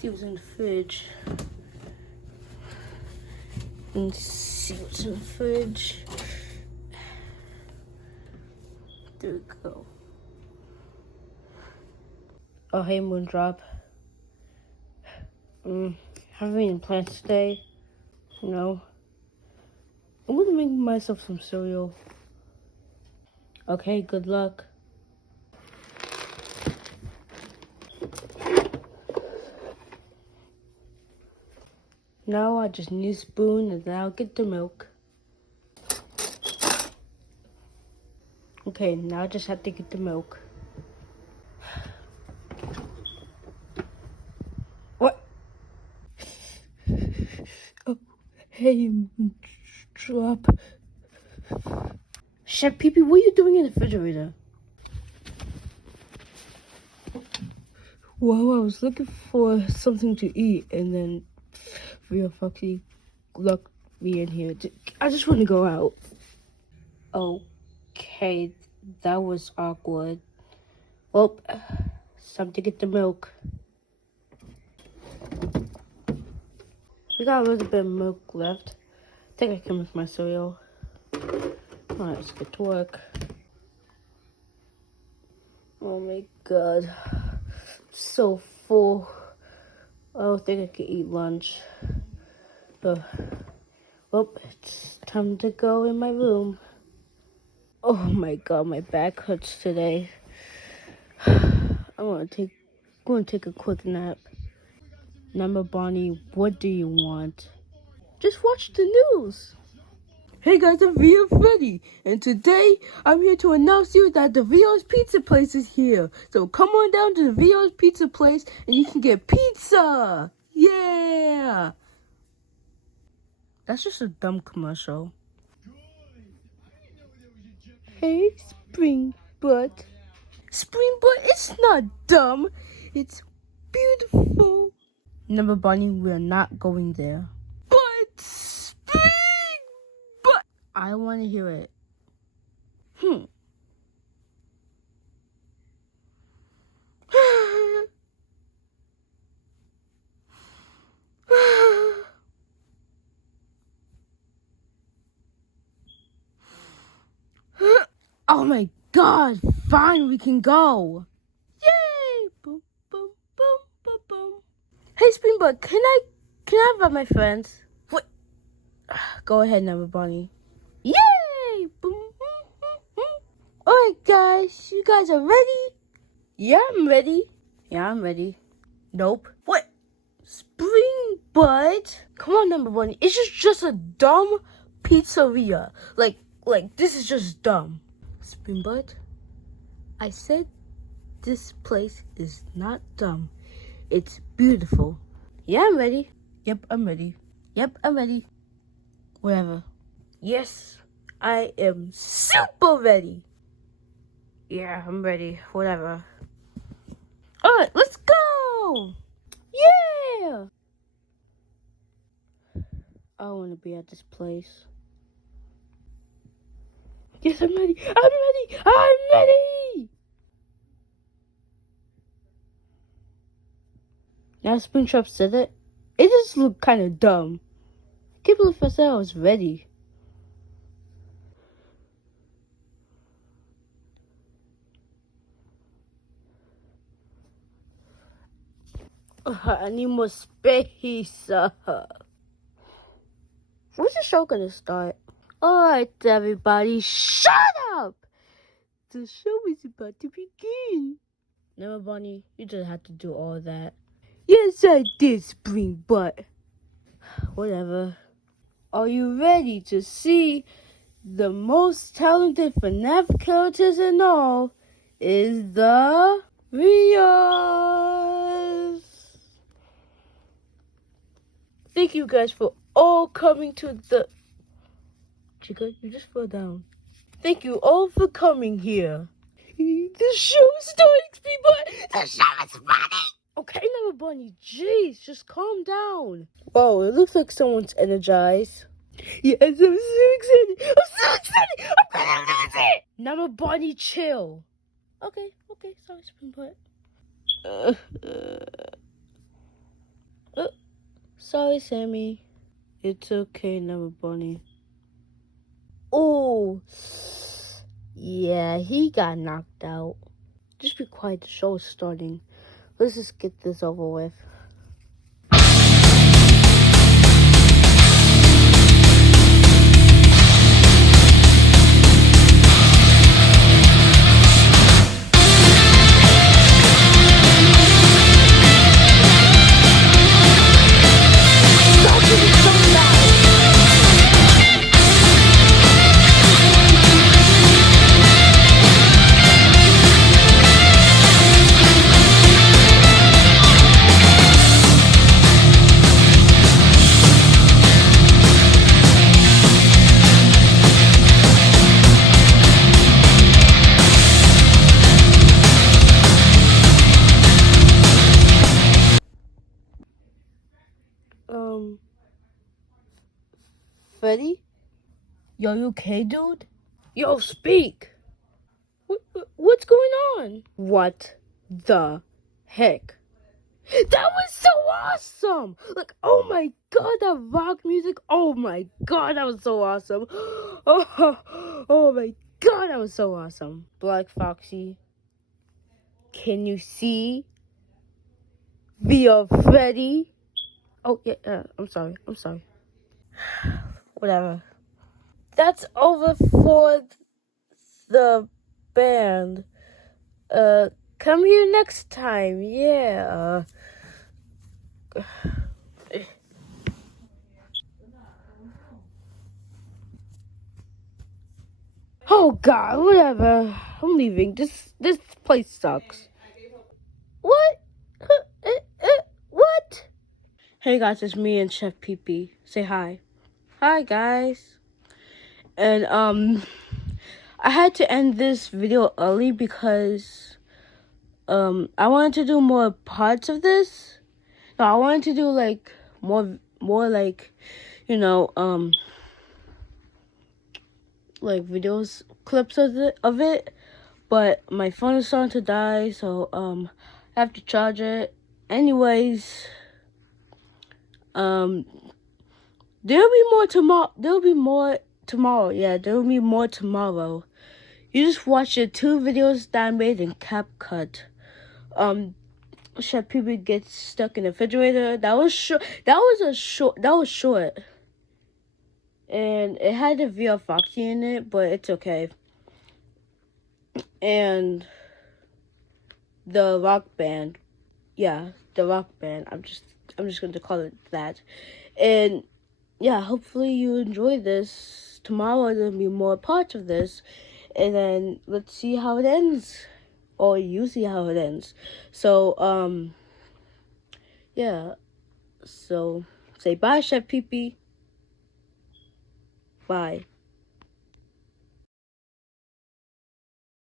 See what's in the fridge. And see what's in the fridge. There we go. Oh, hey, Moondrop. Having any plans today? No. I'm gonna make myself some cereal. Okay, good luck. Now I just need a spoon and then I'll get the milk. Okay, now I just have to get the milk. What? Oh, hey, drop. Chef Pee-Pee, what are you doing in the refrigerator? Well, I was looking for something to eat and then Real Foxy locked me in here. I just want to go out. Okay, that was awkward. Well, it's time to get the milk. We got a little bit of milk left. I think I can make my cereal. Alright, let's get to work. Oh my god. So full. I don't think I can eat lunch. Well, it's time to go in my room. Oh my god, my back hurts today. I'm gonna take a quick nap. Number Bonnie, what do you want? Just watch the news. Hey guys, I'm Via Freddy, and today I'm here to announce to you that the Vio's Pizza Place is here. So come on down to the Vio's Pizza Place and you can get pizza! Yeah! That's just a dumb commercial. Hey, Spring Butt. Spring Butt, it's not dumb. It's beautiful. Number Bonnie, we're not going there. But Spring Butt! I want to hear it. Oh my god, fine, we can go. Yay! Boom, boom, boom, boom, boom. Hey, Springbutt, can I invite my friends? What? Go ahead, Number Bonnie. Yay! Boom, boom, boom, boom. Alright, guys, you guys are ready? Yeah, I'm ready. Yeah, I'm ready. Nope. What? Springbutt? Come on, Number Bonnie. It's just a dumb pizzeria. Like, this is just dumb. Springbutt, I said this place is not dumb. It's beautiful. Yeah, I'm ready. Yep, I'm ready. Yep, I'm ready. Whatever. Yes, I am super ready. Yeah, I'm ready. Whatever. Alright, let's go! Yeah! I want to be at this place. Yes, I'm ready. I'm ready. I'm ready. Now Springtrap said it. It just looked kind of dumb. I can't believe I said I was ready. I need more space. When's the show gonna start? Alright, everybody, shut up! The show is about to begin. Never, Bonnie, you just had to do all that. Yes, I did, Springbutt. Whatever. Are you ready to see the most talented FNAF characters in all is the Rios? Thank you guys for all coming to the... Chica, you just fell down. Thank you all for coming here. The show starts, people. The show is running. Okay, Number Bunny, jeez, just calm down. Wow, it looks like someone's energized. Yes, I'm so excited. I'm gonna lose it. Number Bunny, chill. Okay, sorry, Springbutt. Sorry, Sammy. It's okay, Never Bunny. Oh, yeah, he got knocked out. Just be quiet, the show is starting. Let's just get this over with. Stop getting so loud. Freddy? Yo, you okay, dude? Yo, speak! What's going on? What the heck? That was so awesome! Like, oh my god, that rock music, oh my god, that was so awesome. Oh my god, that was so awesome. Black Foxy, can you see via Freddy? Oh, yeah, I'm sorry. Whatever. That's over for the band. Come here next time. Yeah. Oh God, whatever. I'm leaving. This place sucks. What? What? Hey guys, it's me and Chef Pee. Say hi. Hi guys. And I had to end this video early because I wanted to do more parts of this. No, I wanted to do like more like, you know, like videos, clips of it. But my phone is starting to die, so I have to charge it. Anyways, there'll be more tomorrow. There'll be more tomorrow. Yeah, there'll be more tomorrow. You just watch the 2 videos that I made in CapCut. Chef Pee gets stuck in the refrigerator. That was short. That was short. And it had a VR Foxy in it, but it's okay. And the rock band. Yeah, the rock band. I'm just going to call it that. And yeah, hopefully you enjoy this. Tomorrow there'll be more parts of this. And then let's see how it ends. Or you see how it ends. So, yeah. So, say bye, Chef Pee. Bye.